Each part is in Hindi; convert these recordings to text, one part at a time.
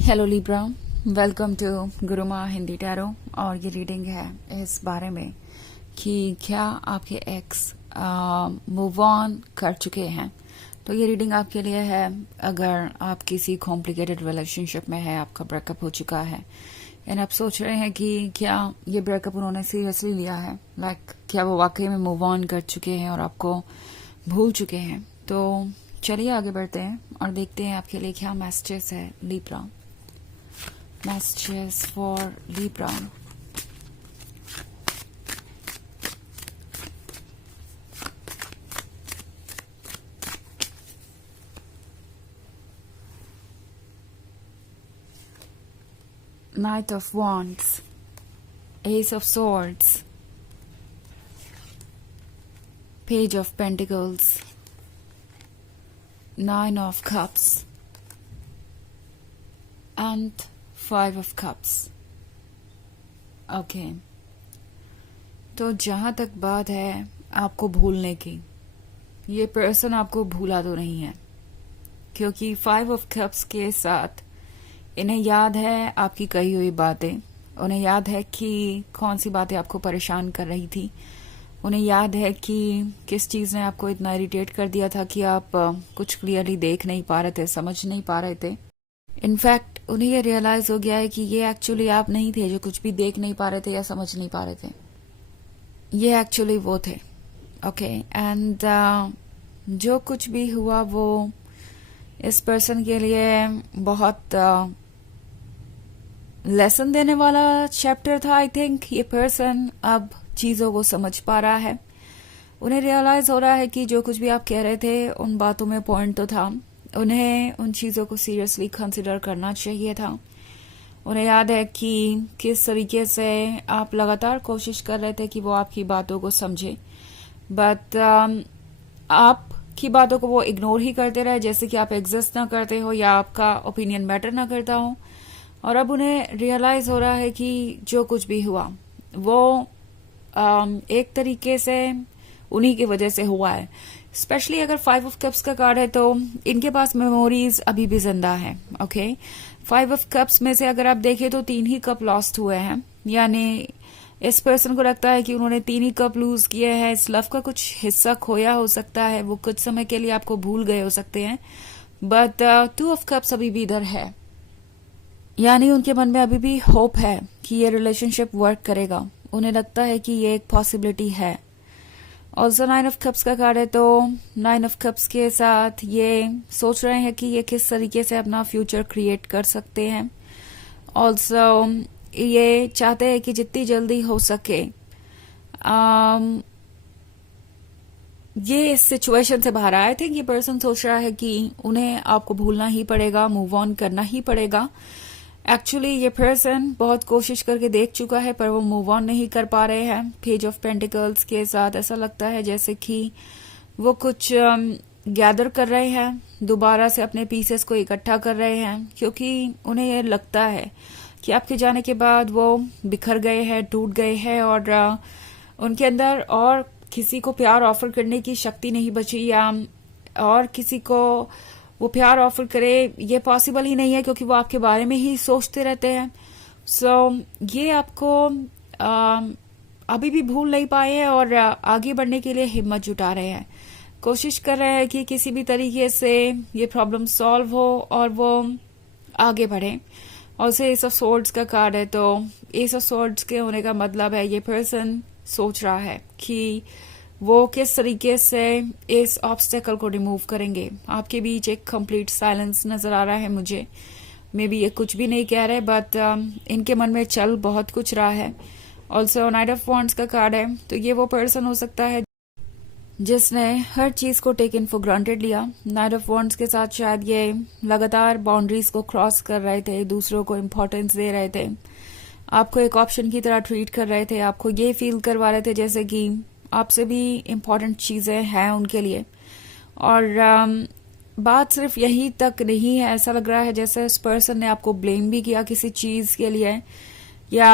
Hello Libra, welcome to Guruma Hindi tarot. और ये रीडिंग है इस बारे में कि क्या आपके एक्स मूव ऑन कर चुके हैं। तो ये रीडिंग आपके लिए है अगर आप किसी कॉम्प्लिकेटेड रिलेशनशिप में है, आपका ब्रेकअप हो चुका है एंड आप सोच रहे हैं कि क्या ये ब्रेकअप उन्होंने सीरियसली लिया है, क्या वो वाकई में मूव ऑन कर चुके हैं और आपको भूल चुके हैं। तो चलिए आगे बढ़ते हैं और देखते हैं आपके लिए क्या मैसेजेस है Libra. Messages for Libra. Knight of Wands, Ace of Swords, Page of Pentacles, Nine of Cups, and Five of Cups. Okay, तो जहां तक बात है आपको भूलने की, ये पर्सन आपको भूला तो नहीं है, क्योंकि फाइव ऑफ कप्स के साथ इन्हें याद है आपकी कही हुई बातें, उन्हें याद है कि कौन सी बातें आपको परेशान कर रही थी, उन्हें याद है कि किस चीज़ ने आपको इतना इरिटेट कर दिया था कि आप कुछ क्लियरली देख नहीं पा रहे थे, समझ नहीं पा रहे थे। इनफैक्ट उन्हें ये रियलाइज हो गया है कि ये एक्चुअली आप नहीं थे जो कुछ भी देख नहीं पा रहे थे या समझ नहीं पा रहे थे, ये एक्चुअली वो थे। ओके, एंड जो कुछ भी हुआ वो इस पर्सन के लिए बहुत लेसन देने वाला चैप्टर था। आई थिंक ये पर्सन अब चीज़ों को समझ पा रहा है, उन्हें रियलाइज हो रहा है कि जो कुछ भी आप कह रहे थे उन बातों में पॉइंट तो था, उन्हें उन चीज़ों को सीरियसली कंसिडर करना चाहिए था। उन्हें याद है कि किस तरीके से आप लगातार कोशिश कर रहे थे कि वो आपकी बातों को समझे, बट आपकी बातों को वो इग्नोर ही करते रहे, जैसे कि आप एग्जिस्ट ना करते हो या आपका ओपिनियन मैटर ना करता हो। और अब उन्हें रियलाइज हो रहा है कि जो कुछ भी हुआ वो एक तरीके से उन्हीं की वजह से हुआ है। स्पेशली अगर फाइव ऑफ कप्स का कार्ड है तो इनके पास मेमोरीज अभी भी जिंदा है। ओके, फाइव ऑफ कप्स में से अगर आप देखें तो 3 ही कप लॉस्ट हुए हैं, यानी इस पर्सन को लगता है कि उन्होंने 3 ही कप लूज किए हैं, इस लव का कुछ हिस्सा खोया हो सकता है, वो कुछ समय के लिए आपको भूल गए हो सकते हैं, बट 2 ऑफ कप्स अभी भी इधर है, यानी उनके मन में अभी भी होप है कि ये रिलेशनशिप वर्क करेगा। उन्हें लगता है कि ये एक पॉसिबिलिटी है। ऑल्सो 9 ऑफ कप्स का कार्ड है, तो 9 ऑफ कप्स के साथ ये सोच रहे हैं कि ये किस तरीके से अपना फ्यूचर क्रिएट कर सकते हैं। ऑल्सो ये चाहते हैं कि जितनी जल्दी हो सके ये इस सिचुएशन से बाहर आए थे। ये पर्सन सोच रहा है कि उन्हें आपको भूलना ही पड़ेगा, मूव ऑन करना ही पड़ेगा। एक्चुअली ये पर्सन बहुत कोशिश करके देख चुका है पर वो मूव ऑन नहीं कर पा रहे हैं। पेज ऑफ पेंटिकल्स के साथ ऐसा लगता है जैसे कि वो कुछ गैदर कर रहे हैं, दोबारा से अपने पीसेस को इकट्ठा कर रहे हैं, क्योंकि उन्हें ये लगता है कि आपके जाने के बाद वो बिखर गए हैं, टूट गए हैं और उनके अंदर और किसी को प्यार ऑफर करने की शक्ति नहीं बची, या और किसी को वो प्यार ऑफर करे ये पॉसिबल ही नहीं है, क्योंकि वो आपके बारे में ही सोचते रहते हैं। सो ये आपको अभी भी भूल नहीं पाए हैं और आगे बढ़ने के लिए हिम्मत जुटा रहे हैं, कोशिश कर रहे हैं कि किसी भी तरीके से ये प्रॉब्लम सॉल्व हो और वो आगे बढ़े। और से एस ऑफ सोर्ड्स का कार्ड है, तो एस ऑफ सोर्ड्स के होने का मतलब है ये पर्सन सोच रहा है कि वो किस तरीके से इस ऑब्स्टेकल को रिमूव करेंगे। आपके बीच एक कंप्लीट साइलेंस नजर आ रहा है मुझे, मे बी ये कुछ भी नहीं कह रहे, बट इनके मन में चल बहुत कुछ रहा है। ऑल्सो नाइट ऑफ वॉन्ड्स का कार्ड है, तो ये वो पर्सन हो सकता है जिसने हर चीज को टेकन फॉर ग्रांटेड लिया। नाइट ऑफ वॉन्ड्स के साथ शायद ये लगातार बाउंड्रीज को क्रॉस कर रहे थे, दूसरों को इम्पोर्टेंस दे रहे थे, आपको एक ऑप्शन की तरह ट्रीट कर रहे थे, आपको ये फील करवा रहे थे जैसे कि आपसे भी इम्पोर्टेंट चीजें हैं उनके लिए। और बात सिर्फ यही तक नहीं है, ऐसा लग रहा है जैसे इस पर्सन ने आपको ब्लेम भी किया किसी चीज के लिए, या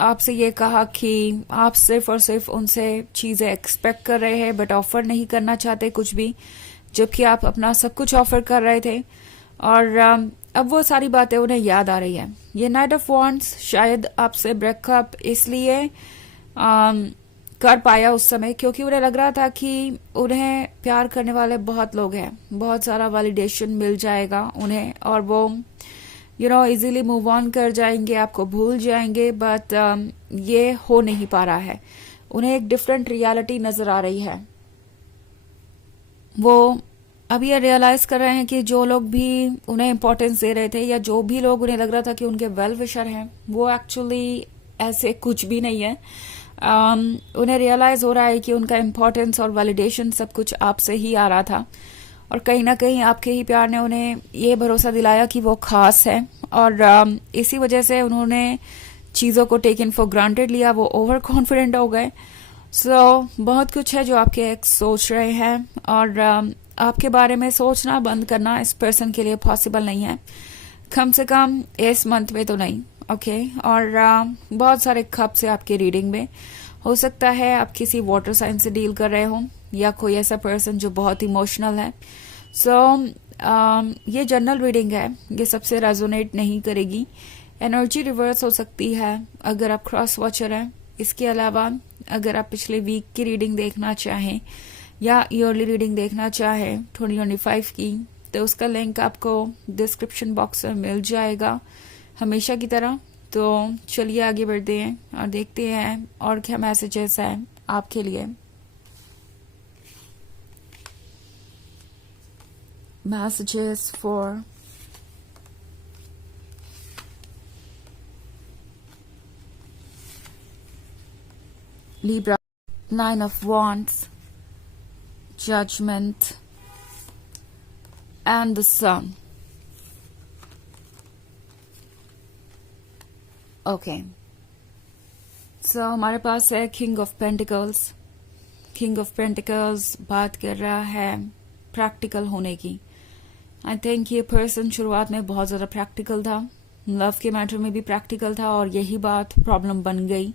आपसे ये कहा कि आप सिर्फ और सिर्फ उनसे चीजें एक्सपेक्ट कर रहे हैं बट ऑफर नहीं करना चाहते कुछ भी, जबकि आप अपना सब कुछ ऑफर कर रहे थे। और अब वो सारी बातें उन्हें याद आ रही है। ये नाइट ऑफ वॉन्ड्स शायद आपसे ब्रेकअप इसलिए कर पाया उस समय क्योंकि उन्हें लग रहा था कि उन्हें प्यार करने वाले बहुत लोग हैं, बहुत सारा वैलिडेशन मिल जाएगा उन्हें और वो इजीली मूव ऑन कर जाएंगे, आपको भूल जाएंगे। बट ये हो नहीं पा रहा है। उन्हें एक डिफरेंट रियलिटी नजर आ रही है। वो अब ये रियलाइज कर रहे हैं कि जो लोग भी उन्हें इम्पोर्टेंस दे रहे थे या जो भी लोग उन्हें लग रहा था कि उनके वेल विशर हैं, वो एक्चुअली ऐसे कुछ भी नहीं है। उन्हें रियलाइज हो रहा है कि उनका इम्पोर्टेंस और वैलिडेशन सब कुछ आपसे ही आ रहा था और कहीं ना कहीं आपके ही प्यार ने उन्हें ये भरोसा दिलाया कि वो खास है और इसी वजह से उन्होंने चीज़ों को टेकन फॉर ग्रांटेड लिया, वो ओवर कॉन्फिडेंट हो गए। बहुत कुछ है जो आपके एक्स सोच रहे हैं और आपके बारे में सोचना बंद करना इस पर्सन के लिए पॉसिबल नहीं है, कम से कम इस मंथ में तो नहीं। ओके और बहुत सारे खप से आपकी रीडिंग में हो सकता है आप किसी वाटर साइन से डील कर रहे हो या कोई ऐसा पर्सन जो बहुत इमोशनल है। ये जनरल रीडिंग है, ये सबसे रेजोनेट नहीं करेगी। एनर्जी रिवर्स हो सकती है अगर आप क्रॉस वॉचर हैं। इसके अलावा अगर आप पिछले वीक की रीडिंग देखना चाहें या ईयरली रीडिंग देखना चाहें 2025 की, तो उसका लिंक आपको डिस्क्रिप्शन बॉक्स में मिल जाएगा हमेशा की तरह। तो चलिए आगे बढ़ते हैं और देखते हैं और क्या मैसेजेस हैं आपके लिए। Messages for Libra, 9 of Wands, Judgment and the Sun. Okay so हमारे पास है king of pentacles. King of pentacles बात कर रहा है प्रैक्टिकल होने की। आई थिंक ये पर्सन शुरुआत में बहुत ज़्यादा प्रैक्टिकल था, लव के मैटर में भी प्रैक्टिकल था और यही बात प्रॉब्लम बन गई।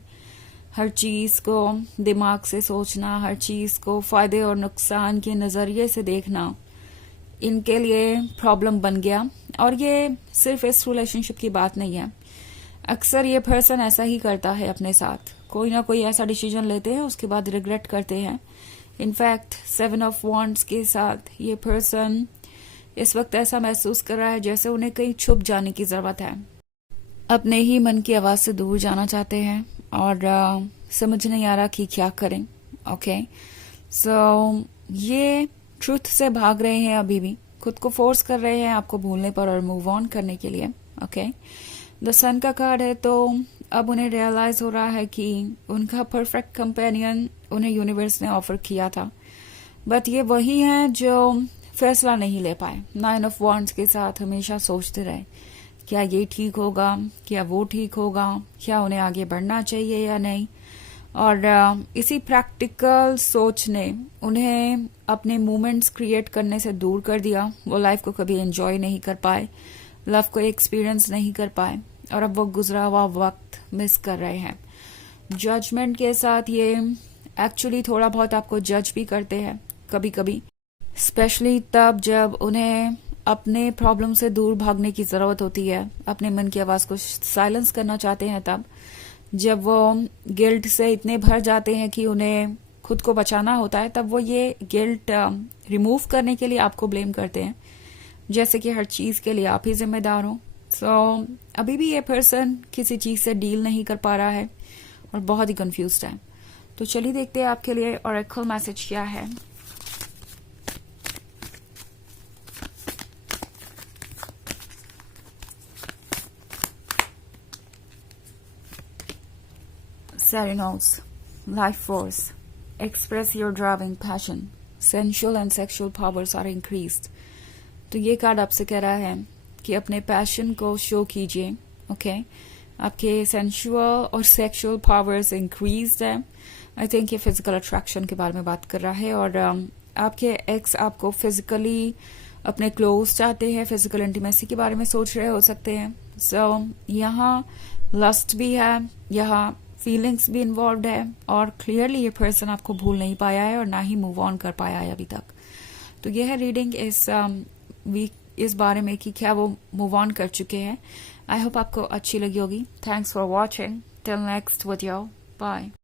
हर चीज़ को दिमाग से सोचना, हर चीज़ को फ़ायदे और नुकसान के नज़रिए से देखना, इनके लिए प्रॉब्लम बन गया। और ये सिर्फ इस रिलेशनशिप की बात नहीं है, अक्सर ये पर्सन ऐसा ही करता है अपने साथ। कोई ना कोई ऐसा डिसीजन लेते हैं उसके बाद रिग्रेट करते हैं। इनफैक्ट 7 ऑफ वॉन्ड्स के साथ ये पर्सन इस वक्त ऐसा महसूस कर रहा है जैसे उन्हें कहीं छुप जाने की ज़रूरत है, अपने ही मन की आवाज़ से दूर जाना चाहते हैं और समझ नहीं आ रहा कि क्या करें। ओके ये ट्रुथ से भाग रहे हैं, अभी भी खुद को फोर्स कर रहे हैं आपको भूलने पर और मूव ऑन करने के लिए। ओके द सन का कार्ड है, तो अब उन्हें रियलाइज हो रहा है कि उनका परफेक्ट कंपेनियन उन्हें यूनिवर्स ने ऑफर किया था, बट ये वही है जो फैसला नहीं ले पाए। 9 ऑफ वॉन्ड्स के साथ हमेशा सोचते रहे क्या ये ठीक होगा, क्या वो ठीक होगा, क्या उन्हें आगे बढ़ना चाहिए या नहीं। और इसी प्रैक्टिकल सोच ने उन्हें अपने मोमेंट्स क्रिएट करने से दूर कर दिया। वो लाइफ को कभी एंजॉय नहीं कर पाए, लव को एक्सपीरियंस नहीं कर पाए और अब वो गुजरा हुआ वक्त मिस कर रहे हैं। जजमेंट के साथ ये एक्चुअली थोड़ा बहुत आपको जज भी करते हैं कभी कभी, स्पेशली तब जब उन्हें अपने प्रॉब्लम से दूर भागने की ज़रूरत होती है, अपने मन की आवाज़ को साइलेंस करना चाहते हैं। तब जब वो गिल्ट से इतने भर जाते हैं कि उन्हें खुद को बचाना होता है, तब वो ये गिल्ट रिमूव करने के लिए आपको ब्लेम करते हैं, जैसे कि हर चीज़ के लिए आप ही जिम्मेदार हो। अभी भी ये पर्सन किसी चीज़ से डील नहीं कर पा रहा है और बहुत ही कंफ्यूज्ड है। तो चलिए देखते हैं आपके लिए ऑरेकल मैसेज क्या है। Serenals, life force, express your driving passion, sensual and sexual powers are increased। तो ये कार्ड आपसे कह रहा है कि अपने पैशन को शो कीजिए। ओके आपके सेंशुअल और सेक्सुअल पावर्स इंक्रीज्ड है। आई थिंक ये फिजिकल अट्रैक्शन के बारे में बात कर रहा है और आपके एक्स आपको फिजिकली अपने क्लोज चाहते हैं, फिजिकल इंटीमेसी के बारे में सोच रहे हो सकते हैं। यहाँ लस्ट भी है, यहाँ फीलिंग्स भी इन्वॉल्व है और क्लियरली ये पर्सन आपको भूल नहीं पाया है और ना ही मूव ऑन कर पाया है अभी तक। तो ये है रीडिंग इस वीक इस बारे में कि क्या वो मूव ऑन कर चुके हैं। आई होप आपको अच्छी लगी होगी। Thanks for watching. Till next video, bye.